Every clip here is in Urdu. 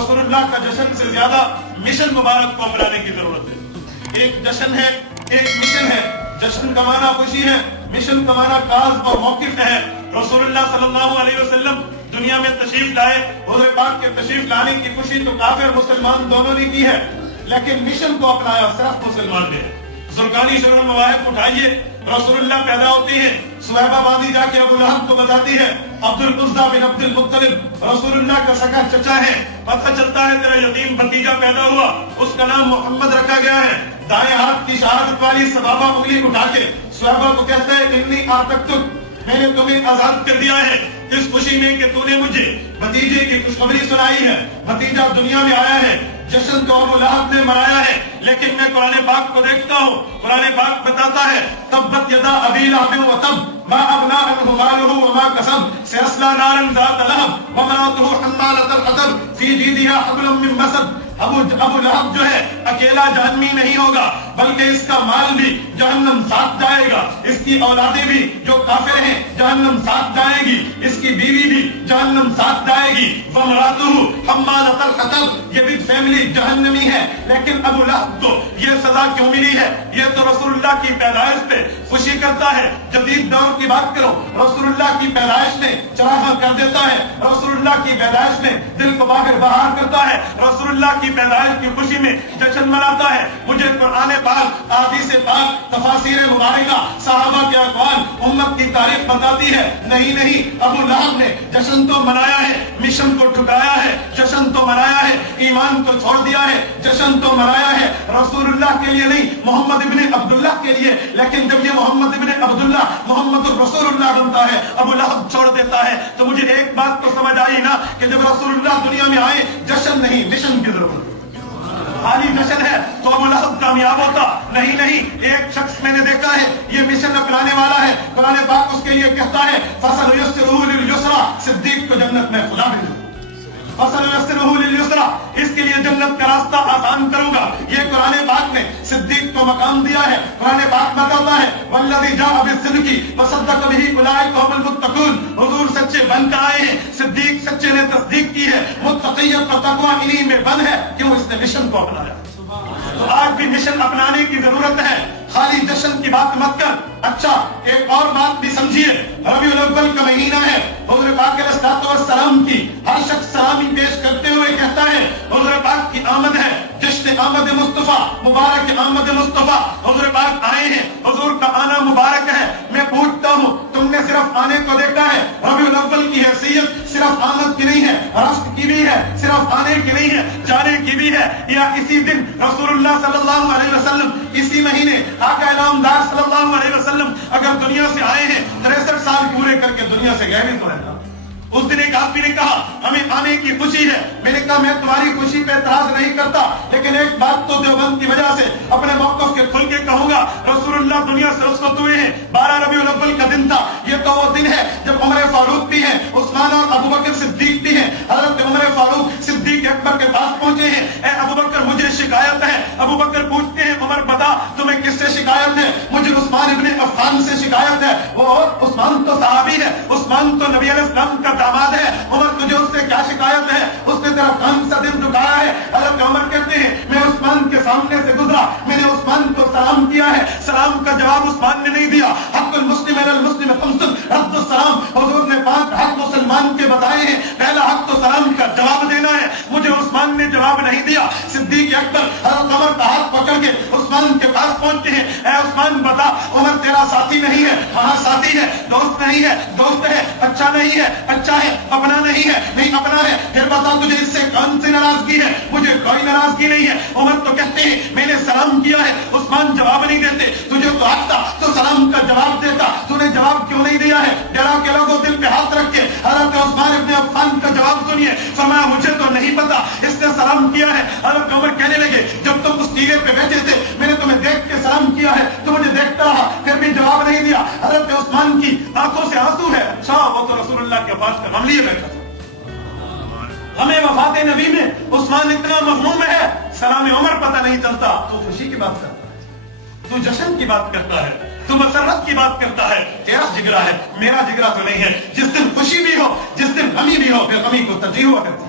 رسول اللہ کا جشن سے زیادہ مشن مبارک کو اپنانے کی ضرورت ہے. ایک جشن ہے، ایک مشن ہے. جشن کا معنی خوشی ہے، مشن کا معنی کاز اور موقف ہے. رسول اللہ صلی اللہ علیہ وسلم دنیا میں تشریف لائے، حضور پاک کے تشریف لانے کی خوشی تو کافر مسلمان دونوں نے کی ہے، لیکن مشن کو اپنایا صرف مسلمان نے. زرقانی شرح المواہب اٹھائیے، رسول اللہ پیدا ہوتے ہیں، صہیبہ بازی جا کے ابو لہب کو بتاتی ہے، عبد العزیٰ بن عبد المطلب رسول اللہ کا سگا چچا ہے، پتہ چلتا ہے تیرا یتیم بھتیجا پیدا ہوا، اس کا نام محمد رکھا گیا ہے. دائیں ہاتھ کی شہادت والی سبابہ انگلی اٹھا کے صہیبہ کو کہتا ہے انی اعتقتک، میں نے تمہیں آزاد کر دیا ہے اس خوشی میں کہ تو نے مجھے بھتیجے کی خوشخبری سنائی ہے. بھتیجا دنیا میں آیا ہے، جشن تو ابو لہب نے منایا ہے، لیکن میں قرآن پاک کو دیکھتا ہوں، قرآن پاک بتاتا ہے تبت یدا ابی لہب وتب ما اغنی عنہ مالہ وما کسب سیصلی نارا ذات لہب وامرأتہ حمالۃ الحطب فی جیدہا حبل من مسد. ابو لہب جو ہے اکیلا جہنمی نہیں ہوگا، بلکہ اس کا مال بھی جہنم ساتھ جائے گا، اس کی اولادیں بھی جو کافر ہیں جہنم ساتھ جائے گی، اس کی بیوی بھی جہنم ساتھ جائے گی. وامرأتہ حمالۃ الحطب، یہ بھی فیملی جہنمی ہے. لیکن ابو لہب کو یہ سزا کیوں ملی ہے؟ یہ تو رسول اللہ کی پیدائش پہ خوشی کرتا ہے. جدید دور کی بات کرو، رسول اللہ کی پیدائش میں چراغاں کر دیتا ہے، رسول اللہ کی پیدائش میں دل کو باہر بہار کرتا ہے، رسول اللہ کی پیدائش کی خوشی میں جشن مناتا ہے. مجھے قرآن پاک، احادیث پاک، تفاسیر مبارکہ، صحابہ کے اقوال، امت کی تاریخ بتاتی ہے نہیں، ابو لہب نے جشن تو منایا ہے، مشن کو ٹھکرایا ہے، جشن تو منایا ہے، ایمان کو چھوڑ دیا ہے، جشن تو منایا ہے رسول اللہ کے لیے نہیں، محمد ابن عبداللہ کے لیے. لیکن جب یہ محمد ابن عبداللہ محمد الرسول اللہ بنتا ہے، ابو لہب چھوڑ دیتا ہے، تو مجھے ایک بات تو سمجھ آئی نا کہ جب رسول اللہ دنیا میں آئے جشن نہیں مشن کی ضرورت. خالی جشن ہے تو ابو لہب کامیاب ہوتا نہیں. ایک شخص میں نے دیکھا ہے یہ مشن اپنانے والا ہے، قرآن پاک اس کے لیے کہتا ہے فَسَنُيَسِّرُهُ لِلْيُسْرَىٰ، صدیق کو جنت میں خدا ملے. فَسَنُيَسِّرُهُ لِلْيُسْرَىٰ، اس کے لیے جنت کا راستہ آسان کروں گا. یہ قرآن پاک نے صدیق کو مقام دیا ہے. قرآن پاک بتاتا ہے وَالَّذِي جَاءَ بِالصِّدْقِ وَصَدَّقَ بِهِ أُولَٰئِكَ هُمُ الْمُتَّقُونَ، حضور سچے بن کر آئے ہیں، صدیق سچے نے تصدیق کی ہے، متقیت اور تقویٰ انہی میں بند ہے. کیوں؟ اس نے مشن کو اپنایا. تو آج بھی مشن اپنانے کی ضرورت ہے، خالی جشن کی بات مت کر. اچھا ایک اور بات بھی سمجھیے، ربیع الاول کا مہینہ ہے، حضور پاک علیہ الصلوۃ والسلام کی ہر شخص سلامی پیش کرتے ہوئے کہتا ہے حضور پاک کی آمد ہے، جشن آمد مصطفیٰ، مبارک آمد مصطفیٰ. حضور پاک آئے ہیں، حضور کا آنا مبارک ہے. میں پوچھتا ہوں تم نے صرف آنے کو دیکھا ہے؟ ربیع الاول کی حیثیت صرف آمد کی نہیں ہے، رشک کی بھی ہے، صرف آنے کی نہیں ہے، جانے کی بھی ہے. یا اسی دن رسول اللہ صلی اللہ علیہ وسلم اسی مہینے آقا نامدار صلی اللہ علیہ وسلم اگر دنیا سے آئے ہیں 63 سال پورے کر کے دنیا سے گئے بھی تو رہتا. اس دن ایک آدمی نے کہا ہمیں آنے کی خوشی ہے. میں نے کہا میں تمہاری خوشی پہ اعتراض نہیں کرتا، لیکن ایک بات تو دیوبند کی وجہ سے اپنے موقف کے کھل کے کہوں گا، رسول اللہ دنیا سے رخصت ہوئے ہیں، 12 ربیع الاول کا دن تھا. یہ تو وہ دن ہے جب عمر فاروق بھی ہیں، عثمان اور ابو بکر صدیق بھی ہیں. حضرت عمر فاروق صدیق اکبر کے پاس پہنچے ہیں، اے ابو بکر مجھے شکایت ہے. ابو بکر پوچھتے ہیں عمر بتا تمہیں کس سے شکایت ہے؟ مجھے عثمان ابن عفان سے شکایت ہے. وہ عثمان تو صحابی ہے، عثمان تو نبی علیہ السلام کا داماد ہے. عمر تجھے اس سے کیا شکایت ہے؟ اس نے تیرا کون سا دن دکھایا ہے؟ حضرت عمر کہتے ہیں میں عثمان کے سامنے سے گزرا، میں نے عثمان کو سلام کیا ہے، سلام کا جواب عثمان نے نہیں دیا. حق المسلم علی المسلم خمس رد السلام، حضور نے 5 حق مسلمان کے بتائے ہیں، پہلا حق تو سلام کا جواب دینا ہے. مجھے عثمان نے جواب نہیں دیا. صدیق اکبر حضرت عمر کا ہاتھ پکڑ کے عثمان کے پاس پہنچتے ہیں، اے عثمان بتا عمر تیرا ساتھی نہیں ہے؟ ہاں ساتھی ہے. دوست نہیں ہے؟ دوست ہے. اچھا نہیں ہے؟ اچھا ہے. اپنا نہیں ہے؟ نہیں اپنا ہے. پھر بتا تجھے اس سے کون سی ناراضگی ہے؟ مجھے کوئی ناراضگی نہیں ہے. عمر تو کہتے ہیں میں نے سلام کیا ہے. عثمان جواب نہیں دیتے. تجھے تو حق تھا تو سلام کا جواب دیتا، تو نے جواب کیوں نہیں دیا ہے؟ ڈرا کے لوگوں دل پہ ہاتھ رکھ کے حضرت عثمان ابن عفان کا جواب سنیے. فرمایا مجھے تو نہیں پتا اس نے سلام کیا ہے. حضرت عمر کہنے لگے جب تم اس ٹیلے پہ بیٹھے تھے میں نے تمہیں دیکھ کے سلام کیا ہے، تو مجھے دیکھتا رہا پھر بھی جواب نہیں دیا. حضرت عثمان کی آنکھوں سے آنسو ہے. اچھا وہ تو رسول اللہ کے پاس کا معاملہ بیٹھا تھا. ہمیں وفات نبی میں عثمان اتنا مغموم ہے، سلام عمر پتہ نہیں چلتا. تو خوشی کی بات کرتا ہے، تو جشن کی بات کرتا ہے، تو مسرت کی بات کرتا ہے. تیرا جگرا ہے، میرا جگرا تو نہیں ہے. جس دن خوشی بھی ہو، جس دن غمی بھی ہو، پھر غمی کو ترجیح ہوا کرتی ہے.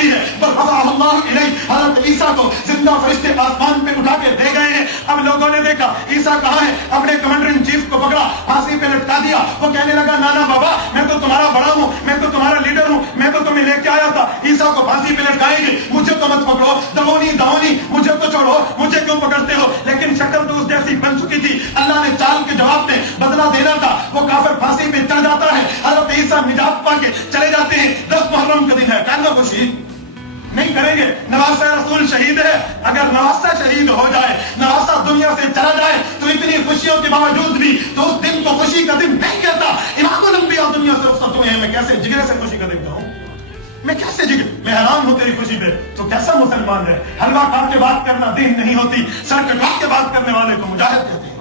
دی ہے. حضرت عیسیٰ کو زندہ فرشتے آسمان پہ اٹھا کے دے گئے ہیں. اب لوگوں نے دیکھا عیسیٰ کہاں ہے, اپنے کمانڈر ان چیف کو پکڑا, پھانسی پہ لٹکا دیا. وہ کہنے لگا نانا بابا میں تو تمہارا بڑا ہوں, میں تو تمہارا لیڈر ہوں, میں تو تمہیں لے کے آیا تھا. عیسیٰ کو پھانسی پہ لٹکائیں گے, مجھے تو مت پکڑو, داؤنی مجھے تو چھوڑو, مجھے کیوں پکڑتے ہو؟ لیکن شکل تو اس جیسی بن چکی تھی. اللہ نے چال کے جواب میں بدلہ دینا تھا. وہ کافر پھانسی پہ چڑھ جاتا ہے, حضرت عیسیٰ نجات پا کے چلے جاتے ہیں. 10 محرم کا دن ہے, کہنا خوشی نہیں کریں گے. نواسہ رسول شہید ہے, اگر نواسہ شہید ہو جائے, نواسہ دنیا سے چلا جائے تو اتنی خوشیوں کے باوجود بھی تو اس دن کو خوشی کا دن نہیں کہتا. امام الانبیاء دنیا سے رخصت ہوئے ہیں, میں کیسے جگرے سے خوشی کا دن کہوں؟ میں کیسے جگر, میں حیران ہوں تیری خوشی پہ. تو کیسا مسلمان ہے؟ حلوہ کھا کے بات کرنا دین نہیں ہوتی, سر کٹوا کے بات کرنے والے کو مجاہد کہتے ہیں.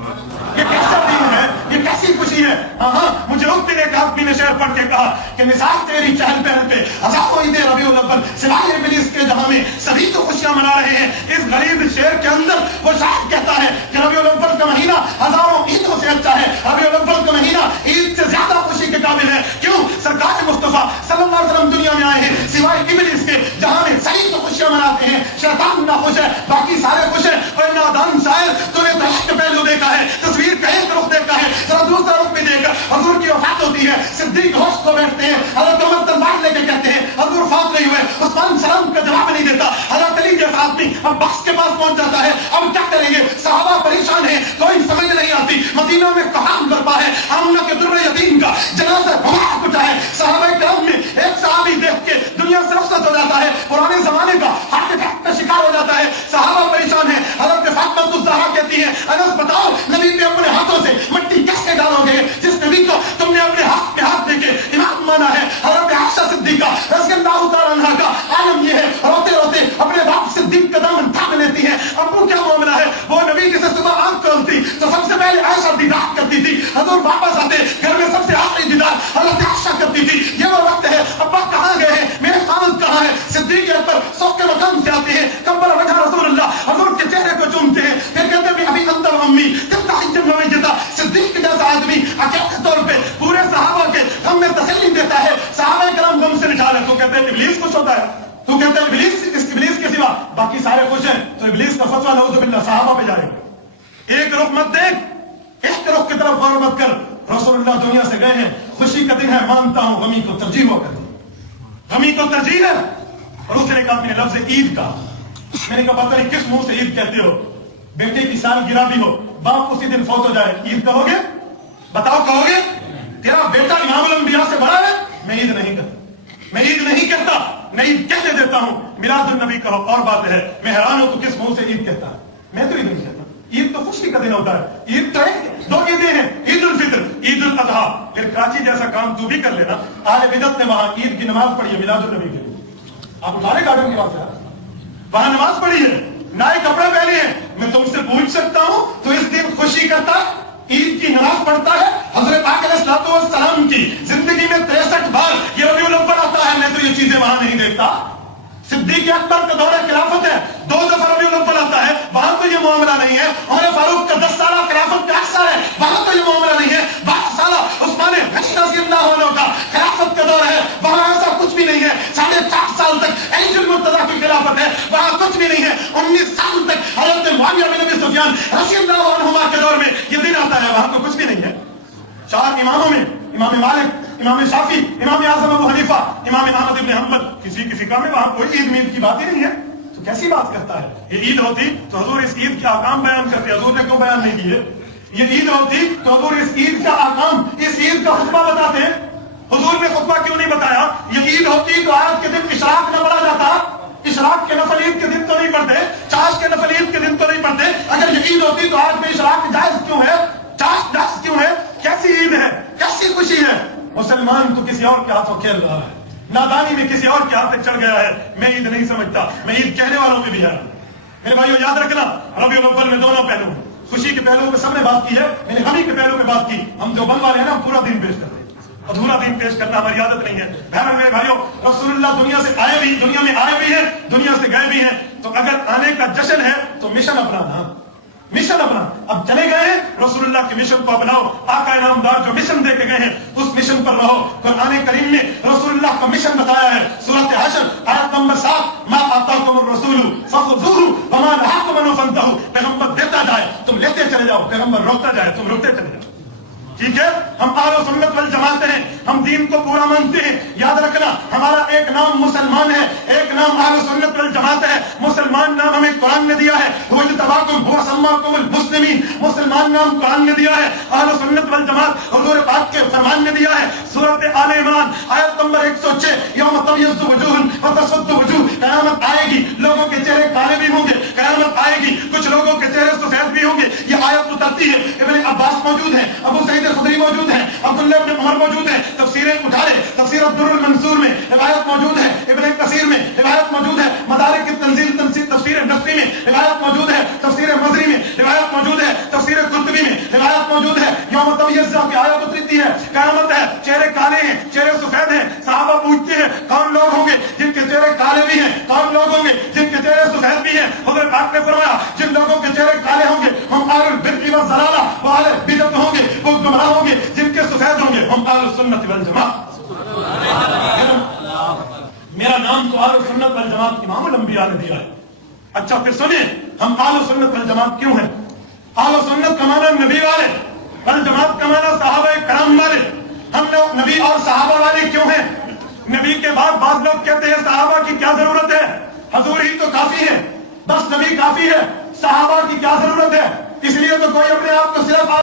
یہ کیسا دین ہے, یہ کیسی خوشی ہے؟ ہاں مجھے اس دن ایک آدمی نے شعر پڑھ کے کہا کہ مثال تیری چہل پہل پہ ہزاروں عید ربیع الاول سوائے ابلیس کے جہاں میں سبھی تو خوشیاں منا رہے ہیں. اس غریب شعر کے اندر وہ شاعر کہتا ہے کہ ربیع الاول کا مہینہ ہزاروں عیدوں سے اچھا ہے, ربیع الاول کا مہینہ عید سے زیادہ خوشی کے قابل ہے. کیوں؟ سرکار مصطفیٰ صلی اللہ علیہ وسلم دنیا میں آئے ہیں سوائے ابلیس کے جہاں میں سبھی تو خوشیاں مناتے ہیں. شیطان نہ خوش ہے, باقی سارے خوش ہیں. اور نادان شاعر تو نے تو ایک پہلو دیکھا ہے, تصویر کا ایک رخ دیکھا ہے, ذرا دوسرا رخ بھی دیکھ. حضور کی وفات ہوتی ہے, صدیق ہوش کو بیٹھتے ہیں, حضرت عمر تلوار لے کے کہتے ہیں حضور فوت نہیں ہوئے. عثمان سلام کا جواب نہیں دیتا. حضرت علی جیسا آدمی عباس کے پاس پہنچ جاتا ہے, اب کیا کریں گے؟ صحابہ پریشان ہیں, کوئی سمجھ نہیں آتی. مدینہ میں قحط برپا ہے, آمنہ کے در یتیم کا جنازہ بھگا پٹا ہے. صحابہ کرام میں ایک صحابی دیکھ کے دنیا سے رخصت ہو جاتا ہے, پرانے زمانے کا ہارٹ اٹیک کا شکار ہو جاتا ہے. صحابہ پریشان ہیں. حضرت فاطمہ الزہرا کہتی ہے انس بتاؤ نبی پہ اپنے ہاتھوں سے مٹی کیسے ڈالو گے جس نبی کو تم نے اپنے ہاتھ پہ ہاتھ دے کے امام مانا ہے؟ حضرت عائشہ صدیقہ رضی اللہ تعالیٰ عنہا کا عالم یہ ہے, روتے روتے اپنے باپ صدیق کا دامن تھام لیتی ہے. ابو کیا معاملہ ہے؟ وہ نبی جسے صبح آنکھ کھولتی تو سب سے پہلے عائشہ دیدار کرتی تھی. حضور واپس آتے گھر میں سب سے آخری دیدار حضرت عائشہ کرتی تھی. یہ وہ وقت ہے, ابا کہاں گئے ہیں, میرے خامد کہاں ہے؟ صدیق اکبر سوق کے مقام سے آتے ہیں, کمبل وجہ رسول اللہ حضور کے چہرے کو چومتے ہیں, پھر کہتے ہیں ابھی انت و امی کتنا حجم نوی جتا. صدیق جیسا آدمی اکیلے طور پہ پورے صحابہ کے ہم میں تسلی دیتا ہے. صحابہ کرام غم سے نٹھا رہے تو کہتے ہیں ابلیس خوش ہوتا ہے, تو کہتے ہیں ابلیس کے سوا باقی سارے خوش ہیں, تو ابلیس کا فتویٰ نعوذ باللہ صحابہ پہ جائے. ایک رخ مت دیکھ, ایک رخ کی طرف غور مت کر. رسول اللہ دنیا سے گئے ہیں, خوشی کا دن ہے, مانتا ہوں غمی کو ترجیح ہو کر, غمی کو ترجیح ہے. اور اس نے کہا اپنے لفظ عید کا, میں نے کہا پتہ نہیں کس منہ سے عید کہتے ہو, بیٹے کی سالگرہ بھی ہو, باپ اسی دن فوت ہو جائے, عید کہو گے؟ بتاؤ کہو گے؟ تیرا بیٹا امام الانبیاء سے بڑا ہے, میں عید نہیں کرتا, میں عید نہیں کہتا, میں عید کہنے دیتا ہوں. میلاد النبی کہو اور بات ہے, میں حیران ہوں تو کس منہ سے عید کہتا ہے. میں تو عید نہیں کہتا, عید تو خوشی کا دن ہوتا ہے. عید تو دو عیدیں ہیں, عید الفطر, عید الاضحیٰ. پھر کراچی جیسا کام تو بھی کر لینا, اہل بدعت نے وہاں عید کی نماز پڑھی ہے میلاد النبی کے لیے. آپ اٹھارے گارڈن کی بات ہے, وہاں نماز پڑھی ہے, نئے کپڑے پہنے ہیں. میں تم سے پوچھ سکتا ہوں تو اس دن خوشی کرتا, عید کی نماز پڑھتا ہے؟ حضرت پاک علیہ السلام کی زندگی میں 63 بار یہ ربیع الاول آتا ہے, میں تو یہ چیزیں وہاں نہیں دیکھتا. صدیق اکبر کا دور خلافت ہے, 2 دفعہ ربیع الاول آتا ہے, وہاں تو یہ معاملہ نہیں ہے. عمر فاروق کا 10 سالہ خلافت کا عرصہ ہے, وہاں تو یہ معاملہ نہیں ہے. 12 سالہ عثمان غنی رضی اللہ عنہ کا خلافت کا دور ہے, وہاں ایسا کچھ بھی نہیں ہے. 4.5 سال تک علی المرتضیٰ کی خلافت ہے, وہاں کچھ بھی نہیں ہے. 19 سال تک حضرت معاویہ بن ابی سفیان رضی اللہ عنہما کے دور میں یہ دن آتا ہے, وہاں تو کچھ بھی نہیں ہے. 4 اماموں میں امام مالک, امام شافعی, امام اعظم ابو حنیفہ, امام احمد ابن حنبل, کسی کا میں وہاں کوئی عید مید کی بات ہی نہیں ہے. تو کیسی بات کرتا ہے؟ یہ عید ہوتی تو حضور اس عید کے احکام بیان کرتے, حضور نے کیوں بیان نہیں کیے؟ یہ عید ہوتی تو حضور اس عید کا احکام, اس عید کا خطبہ بتاتے. حضور نے خطبہ کیوں نہیں بتایا؟ یہ عید ہوتی تو آج کے دن اشراق نہ پڑھا جاتا, اشراق کے نفل عید کے دن تو نہیں پڑھتے, چاش کے نفل عید کے دن تو نہیں پڑھتے. اگر یہ عید ہوتی تو آج میں اشراق جائز کیوں ہے, چاش جائز کیوں ہے؟ کیسی عید ہے, کیسی خوشی ہے؟ مسلمان تو کسی اور کے ہاتھوں کھیل رہا ہے, نادانی میں کسی اور کے ہاتھ تک چڑھ گیا ہے. میں عید نہیں سمجھتا, میں عید کہنے والوں میں بھی ہے. میرے بھائیو یاد رکھنا, ربیع الاول میں دونوں پہلو, خوشی کے پہلو پہ سب نے بات کی ہے, میں نے غمی کے پہلو پہ بات کی. ہم جو بن والے ہیں نا, ہم پورا دن پیش کرتے ہیں, ادھورا دن پیش کرنا ہماری عادت نہیں ہے. بہرحال میرے بھائیو, رسول اللہ دنیا سے آئے بھی, دنیا میں آئے بھی ہیں, دنیا سے گئے بھی ہیں. تو اگر آنے کا جشن ہے تو مشن اپنانا, مشن اپنا. اب چلے گئے ہیں, رسول اللہ کے مشن کو اپناؤ. آقا انعامدار جو مشن دے کے گئے ہیں اس مشن پر رہو. قرآن کریم نے رسول اللہ کا مشن بتایا ہے. سورۃ حشر آیت نمبر 7 ما آتاکم الرسول فخذوہ وما نہاکم عنہ فانتہوا. پیغمبر دیتا جائے تم لیتے چلے جاؤ، پیغمبر روکتا جائے تم روکتے چلے جاؤ. ٹھیک ہے، ہم اہل سنت والجماعت ہیں، ہم دین کو پورا مانتے ہیں. یاد رکھنا ہمارا ایک نام مسلمان ہے، ایک نام اہل سنت والجماعت ہے. مسلمان نام ہمیں قرآن نے دیا ہے، وَاجْتَبَاكُمْ هُوَ سَمَّاكُمُ الْمُسْلِمِينَ. مسلمان نام قرآن نے دیا ہے. اہل سنت والجماعت حضور پاک کے فرمان نے دیا ہے. سورۃ آل عمران آیت نمبر 106 یوم تبیض وجوہ وتسود وجوہ. قیامت آئے گی، لوگوں کے چہرے کالے بھی ہوں گے. قیامت آئے گی، کچھ لوگوں کے چہرے سفید بھی ہوں گے. یہ آیت اترتی ہے. ابن عباس موجود ہیں، ابو سعید خدری موجود ہیں، عبداللہ بن عمر موجود ہیں. تفسیریں اٹھا لے، تفسیر الدر المنصور میں روایت موجود ہے، ابن کثیر میں روایت موجود ہے، مدارک التنزیل تفسیر نقوی میں روایت موجود ہے، تفسیر مظری میں روایت موجود ہے، تفسیر قرطبی میں روایت موجود ہے. یوم تبیض کی آیت اترتی ہے، قیامت ہے، چہرے کالے ہیں، چہرے سفید ہیں. صحابہ پوچھتے ہیں کون لوگ ہوں گے جن کے چہرے کالے بھی ہیں، کون لوگ ہوں گے جن کے چہرے سفید بھی ہیں. حضور پاک نے فرمایا جن لوگوں کے چہرے کالے ہوں گے ہم اہل البدع والضلالہ و اہل بدعت ہوں گے، وہ گمراہ ہوں گے. جن کے سفید ہوں گے ہم اہل السنت والجماعت. میرا نام تو اہل السنت والجماعت امام الانبیاء نے دیا ہے. اچھا پھر سنیں ہم اہل السنت والجماعت کیوں ہیں؟ اہل السنت کا معنی نبی والے، والجماعت کا معنی صحابہ کرام والے. ہم لوگ نبی اور صحابہ والے کیوں ہیں؟ نبی کے بعد بعض لوگ کہتے ہیں صحابہ کی کیا ضرورت ہے، حضور ہی تو کافی ہے، بس نبی کافی ہے، صحابہ کی کیا ضرورت ہے. اس لیے تو کوئی اپنے آپ کو صرف